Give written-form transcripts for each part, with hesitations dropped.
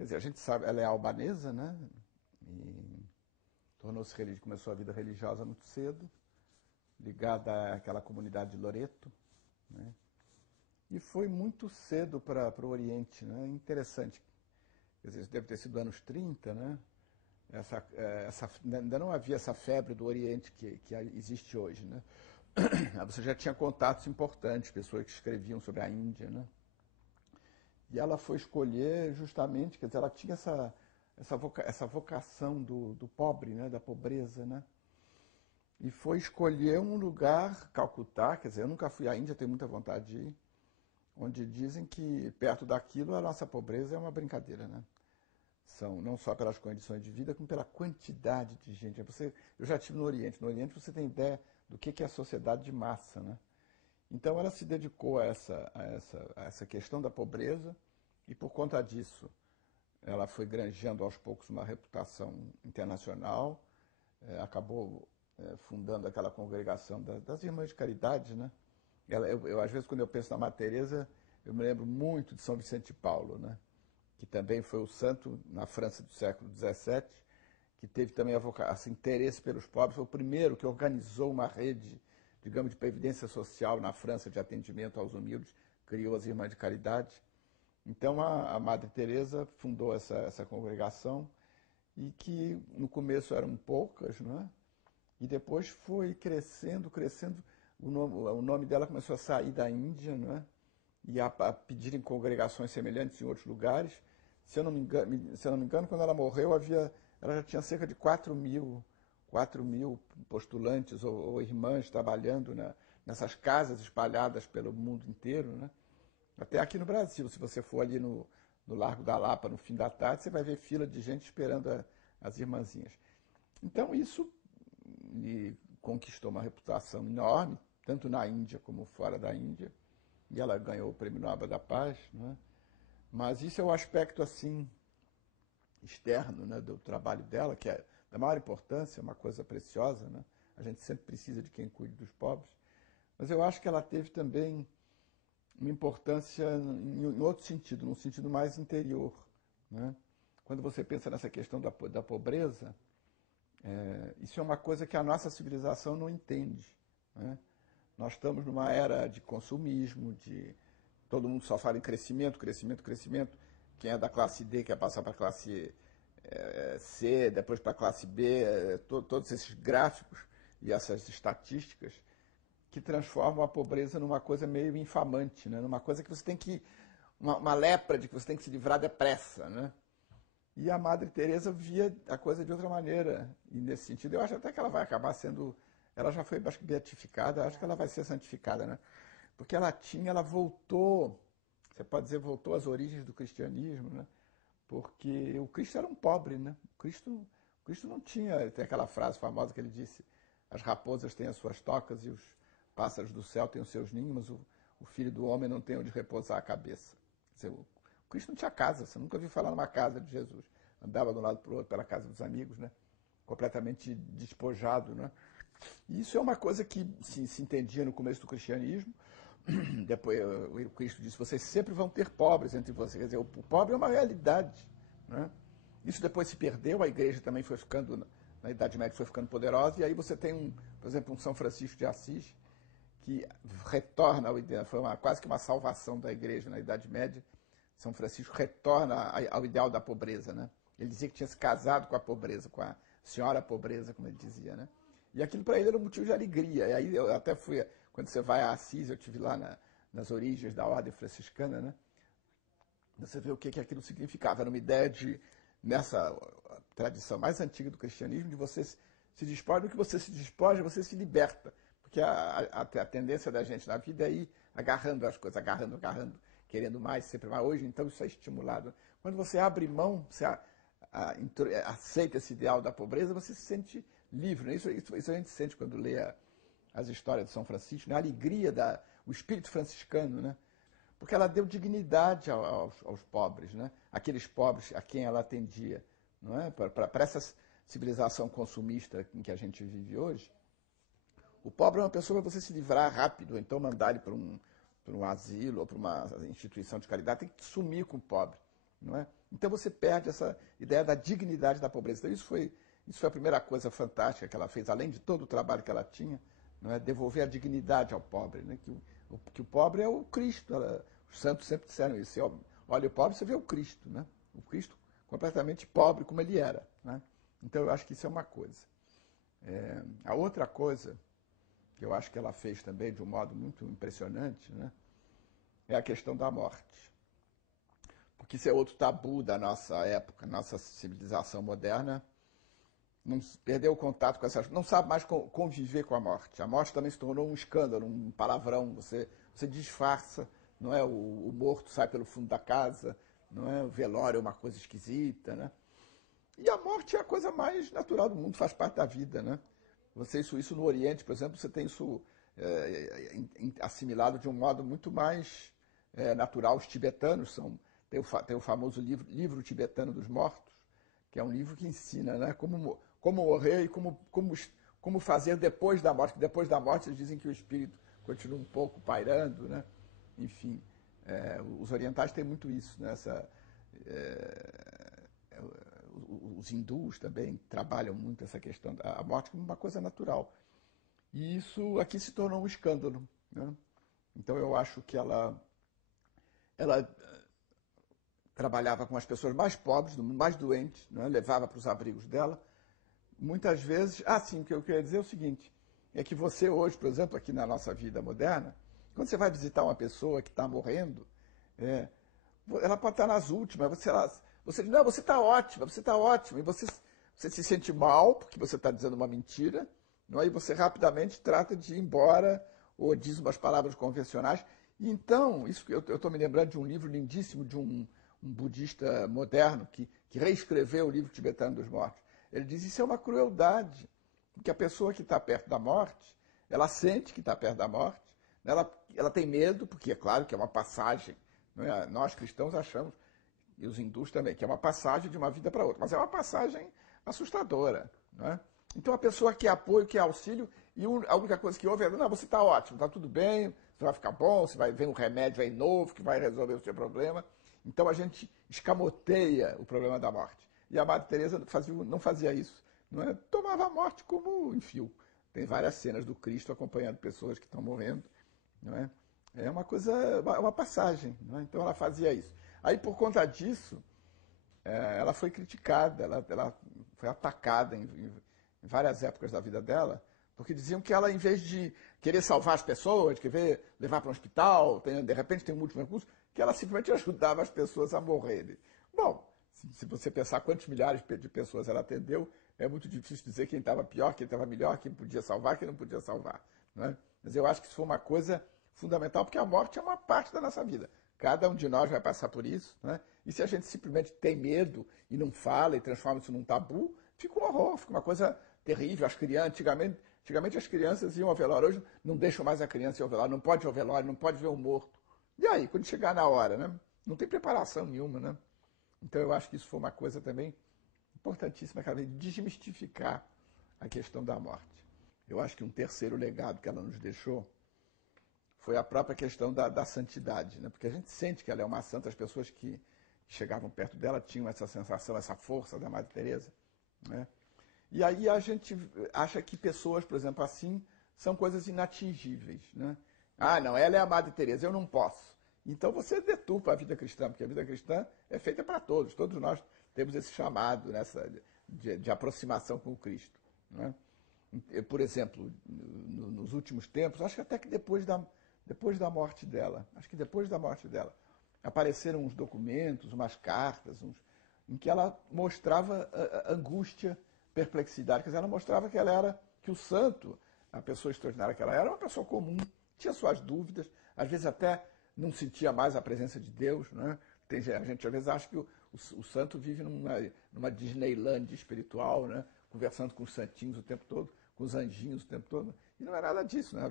Quer dizer, a gente sabe, ela é albanesa, né? E começou a vida religiosa muito cedo, ligada àquela comunidade de Loreto, né? E foi muito cedo para o Oriente, né? Interessante. Quer dizer, isso deve ter sido anos 30, né? Ainda não havia essa febre do Oriente que existe hoje, né? Você já tinha contatos importantes, pessoas que escreviam sobre a Índia, né? E ela foi escolher justamente, quer dizer, ela tinha essa vocação do pobre, né? Da pobreza, né? E foi escolher um lugar, Calcutá, quer dizer, eu nunca fui à Índia, tenho muita vontade de ir, onde dizem que perto daquilo a nossa pobreza é uma brincadeira, né? São não só pelas condições de vida, como pela quantidade de gente. Eu já estive no Oriente. No Oriente você tem ideia do que é a sociedade de massa, né? Então ela se dedicou a essa questão da pobreza e por conta disso ela foi granjeando aos poucos uma reputação internacional, acabou fundando aquela congregação das Irmãs de Caridade, né? Às vezes quando eu penso na Madre Teresa, eu me lembro muito de São Vicente de Paulo, né? Que também foi o santo na França do século XVII, que teve também esse interesse pelos pobres, foi o primeiro que organizou uma rede, digamos, de previdência social na França de atendimento aos humildes, criou as Irmãs de Caridade. Então a Madre Teresa fundou essa congregação e que no começo eram poucas, não é? E depois foi crescendo, crescendo. O nome dela começou a sair da Índia, não é? E a pedir em congregações semelhantes em outros lugares. Se eu não me engano, quando ela morreu, ela já tinha cerca de 4.000 postulantes ou irmãs trabalhando nessas casas espalhadas pelo mundo inteiro, né? Até aqui no Brasil, se você for ali no Largo da Lapa no fim da tarde, você vai ver fila de gente esperando as irmãzinhas. Então isso lhe conquistou uma reputação enorme, tanto na Índia como fora da Índia, e ela ganhou o Prêmio Nobel da Paz, né? Mas isso é o aspecto assim externo, né, do trabalho dela, que é da maior importância, uma coisa preciosa, né? A gente sempre precisa de quem cuide dos pobres, mas eu acho que ela teve também uma importância em outro sentido, num sentido mais interior, né? Quando você pensa nessa questão da pobreza, isso é uma coisa que a nossa civilização não entende, né? Nós estamos numa era de consumismo, todo mundo só fala em crescimento, crescimento, crescimento. Quem é da classe D quer passar para a classe C, depois para a classe B, todos esses gráficos e essas estatísticas que transformam a pobreza numa coisa meio infamante, né? Numa coisa que você tem que... Uma lepra de que você tem que se livrar depressa, né? E a Madre Teresa via a coisa de outra maneira. E nesse sentido, eu acho até que ela vai acabar sendo... Ela já foi, acho que, beatificada, acho que ela vai ser santificada, né? Porque ela voltou, você pode dizer, voltou às origens do cristianismo, né? Porque o Cristo era um pobre, né? O Cristo não tinha, tem aquela frase famosa que ele disse, as raposas têm as suas tocas e os pássaros do céu têm os seus ninhos, mas o filho do homem não tem onde repousar a cabeça. Quer dizer, o Cristo não tinha casa, você nunca ouviu falar numa casa de Jesus. Andava de um lado para o outro pela casa dos amigos, né? Completamente despojado, né? E isso é uma coisa que se entendia no começo do cristianismo. Depois o Cristo disse, vocês sempre vão ter pobres entre vocês. Quer dizer, o pobre é uma realidade, né? Isso depois se perdeu, a igreja também foi ficando, na Idade Média foi ficando poderosa, e aí você tem, por exemplo, um São Francisco de Assis, que retorna ao ideal, foi quase que uma salvação da igreja na Idade Média. São Francisco retorna ao ideal da pobreza, né? Ele dizia que tinha se casado com a pobreza, com a senhora pobreza, como ele dizia, né? E aquilo para ele era um motivo de alegria. E aí eu até fui, quando você vai a Assis, eu estive lá nas origens da ordem franciscana, né? Você vê o que aquilo significava. Era uma ideia nessa tradição mais antiga do cristianismo, de você se dispor, do que você se despoja, você se liberta. Porque a tendência da gente na vida é ir agarrando as coisas, agarrando, querendo mais, sempre mais. Hoje, então, isso é estimulado. Quando você abre mão, você aceita esse ideal da pobreza, você se sente livre, né? Isso a gente sente quando lê as histórias de São Francisco, né? A alegria, o espírito franciscano, né? Porque ela deu dignidade aos pobres, né? Aqueles pobres a quem ela atendia, não é? Para essa civilização consumista em que a gente vive hoje, o pobre é uma pessoa para você se livrar rápido, ou então mandar ele para um asilo ou para uma instituição de caridade, tem que sumir com o pobre. não é? Então você perde essa ideia da dignidade da pobreza. Então isso foi a primeira coisa fantástica que ela fez, além de todo o trabalho que ela tinha, não é? Devolver a dignidade ao pobre, né? Que o pobre é o Cristo. Os santos sempre disseram isso. Você olha o pobre, você vê o Cristo, né? O Cristo completamente pobre como ele era, né? Então eu acho que isso é uma coisa. A outra coisa que eu acho que ela fez também de um modo muito impressionante, né, é a questão da morte. Porque isso é outro tabu da nossa época, nossa civilização moderna. Não perdeu o contato com essas, não sabe mais conviver com a morte. A morte também se tornou um escândalo, um palavrão. Você disfarça, não é? O morto sai pelo fundo da casa, não é? O velório é uma coisa esquisita, né? E a morte é a coisa mais natural do mundo, faz parte da vida, né? Isso no Oriente, por exemplo, você tem isso assimilado de um modo muito mais natural. Os tibetanos tem o famoso livro tibetano dos mortos, que é um livro que ensina, né, como morrer e como fazer depois da morte. Que depois da morte eles dizem que o espírito continua um pouco pairando, né? Enfim, os orientais têm muito isso, né? Os hindus também trabalham muito essa questão da morte como uma coisa natural. E isso aqui se tornou um escândalo, né? Então eu acho que ela trabalhava com as pessoas mais pobres, mais doentes, né? Levava para os abrigos dela. Muitas vezes... sim, o que eu queria dizer é o seguinte, é que você hoje, por exemplo, aqui na nossa vida moderna, quando você vai visitar uma pessoa que está morrendo, ela pode estar nas últimas, você diz, não, você está ótima, e você se sente mal, porque você está dizendo uma mentira, não é? E você rapidamente trata de ir embora, ou diz umas palavras convencionais. E então, isso eu estou me lembrando de um livro lindíssimo de um budista moderno, que reescreveu o livro tibetano dos mortos. Ele diz, isso é uma crueldade, porque a pessoa que está perto da morte, ela sente que está perto da morte, ela tem medo, porque é claro que é uma passagem, não é? Nós cristãos achamos, e os hindus também, que é uma passagem de uma vida para outra, mas é uma passagem assustadora, não é? Então a pessoa quer apoio, quer auxílio, e a única coisa que ouve é, não, você está ótimo, está tudo bem, você vai ficar bom, você vai ver um remédio aí novo que vai resolver o seu problema. Então a gente escamoteia o problema da morte. E a Madre Teresa não fazia isso, não é? Tomava a morte como enfio. Tem várias cenas do Cristo acompanhando pessoas que estão morrendo, não é? É uma coisa, uma passagem, não é? Então ela fazia isso. Aí por conta disso, ela foi criticada, ela foi atacada em várias épocas da vida dela, porque diziam que ela, em vez de querer salvar as pessoas, de querer levar para um hospital, de repente tem um último recurso, que ela simplesmente ajudava as pessoas a morrerem. Bom, se você pensar quantos milhares de pessoas ela atendeu, é muito difícil dizer quem estava pior, quem estava melhor, quem podia salvar, quem não podia salvar, não é? Mas eu acho que isso foi uma coisa fundamental, porque a morte é uma parte da nossa vida. Cada um de nós vai passar por isso, né? E se a gente simplesmente tem medo e não fala e transforma isso num tabu, fica um horror, fica uma coisa terrível. Antigamente as crianças iam ao velório, hoje não deixam mais a criança ir ao velório, não pode ir ao velório, não pode ver o morto. E aí, quando chegar na hora, né? Não tem preparação nenhuma, né? Então eu acho que isso foi uma coisa também importantíssima, de desmistificar a questão da morte. Eu acho que um terceiro legado que ela nos deixou foi a própria questão da santidade, né? Porque a gente sente que ela é uma santa, as pessoas que chegavam perto dela tinham essa sensação, essa força da Madre Teresa, né? E aí a gente acha que pessoas, por exemplo, assim, são coisas inatingíveis, né? Não, ela é a Madre Teresa, eu não posso. Então você deturpa a vida cristã, porque a vida cristã é feita para todos nós temos esse chamado de aproximação com o Cristo, né? Por exemplo, nos últimos tempos, acho que até que depois da morte dela, apareceram uns documentos, umas cartas, em que ela mostrava angústia, perplexidade. Quer dizer, ela mostrava que o santo, a pessoa extraordinária que ela era uma pessoa comum, tinha suas dúvidas, às vezes até não sentia mais a presença de Deus, né? A gente às vezes acha que o santo vive numa Disneyland espiritual, né? Conversando com os santinhos o tempo todo, com os anjinhos o tempo todo, e não é nada disso, né?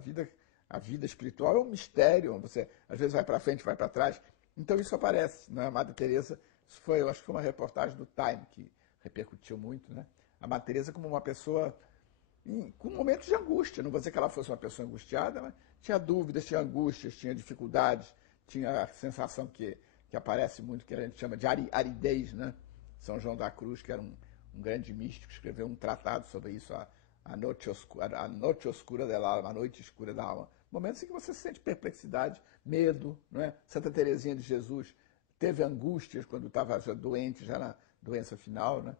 A vida espiritual é um mistério, você às vezes vai para frente, vai para trás. Então isso aparece, né? A Madre Teresa, eu acho que foi uma reportagem do Time que repercutiu muito, né? A Madre Teresa como uma pessoa com momentos de angústia. Não vou dizer que ela fosse uma pessoa angustiada, mas tinha dúvidas, tinha angústias, tinha dificuldades, tinha a sensação que que aparece muito, que a gente chama de aridez, né? São João da Cruz, que era um grande místico, escreveu um tratado sobre isso, a noite oscura da alma, a noite escura da alma. Momentos em que você sente perplexidade, medo, não é? Santa Teresinha de Jesus teve angústias quando estava já doente, já na doença final, né?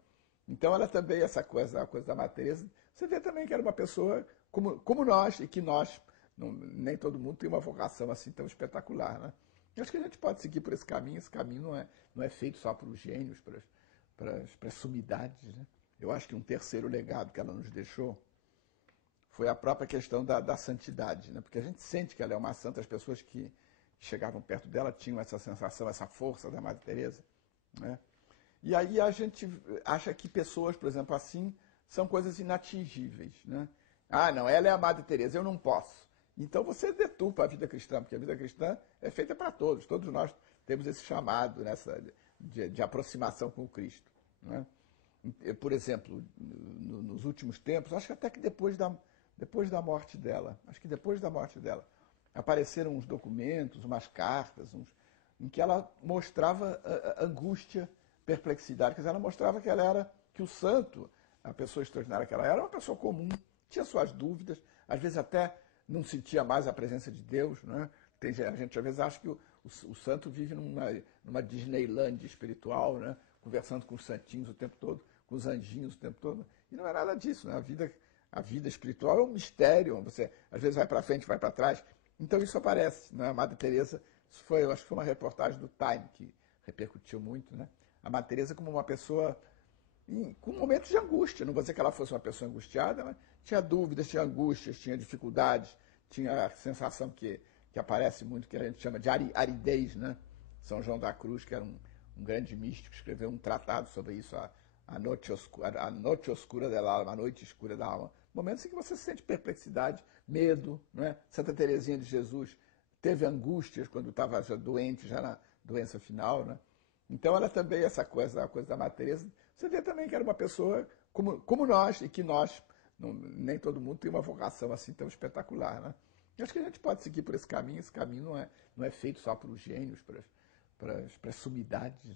Então ela também, essa coisa, a coisa da Madre Teresa, você vê também que era uma pessoa como nós, e que nós, nem todo mundo tem uma vocação assim tão espetacular, né? Eu acho que a gente pode seguir por esse caminho não é feito só para os gênios, para as sumidades, né? Eu acho que um terceiro legado que ela nos deixou foi a própria questão da santidade, né? Porque a gente sente que ela é uma santa, as pessoas que chegavam perto dela tinham essa sensação, essa força da Madre Teresa, né? E aí a gente acha que pessoas, por exemplo, assim, são coisas inatingíveis, né? Ah, não, ela é a Madre Teresa, eu não posso. Então você deturpa a vida cristã, porque a vida cristã é feita para todos nós temos esse chamado de aproximação com o Cristo, né? Por exemplo, nos últimos tempos, acho que até que depois da morte dela, apareceram uns documentos, umas cartas, em que ela mostrava angústia, perplexidade, quer dizer, ela mostrava que o santo, a pessoa extraordinária que ela era uma pessoa comum, tinha suas dúvidas, às vezes até não sentia mais a presença de Deus, né? A gente às vezes acha que o santo vive numa Disneyland espiritual, né? Conversando com os santinhos o tempo todo, com os anjinhos o tempo todo, e não é nada disso, né? A vida espiritual é um mistério, você às vezes vai para frente, vai para trás, então isso aparece, né? A Madre Teresa, eu acho que foi uma reportagem do Time que repercutiu muito, né? A Madre Teresa como uma pessoa com momentos de angústia. Não vou dizer que ela fosse uma pessoa angustiada, mas tinha dúvidas, tinha angústias, tinha dificuldades, tinha a sensação que aparece muito, que a gente chama de aridez, né? São João da Cruz, que era um grande místico, escreveu um tratado sobre isso, a noite oscura da alma, a noite escura da alma. Momentos em que você sente perplexidade, medo, não é? Santa Teresinha de Jesus teve angústias quando estava já doente, já na doença final, né? Então ela também, essa coisa, a coisa da Madre Teresa, você vê também que era uma pessoa como nós, e que nós, nem todo mundo tem uma vocação assim tão espetacular, né? Eu acho que a gente pode seguir por esse caminho não é feito só para os gênios, para as sumidades, né?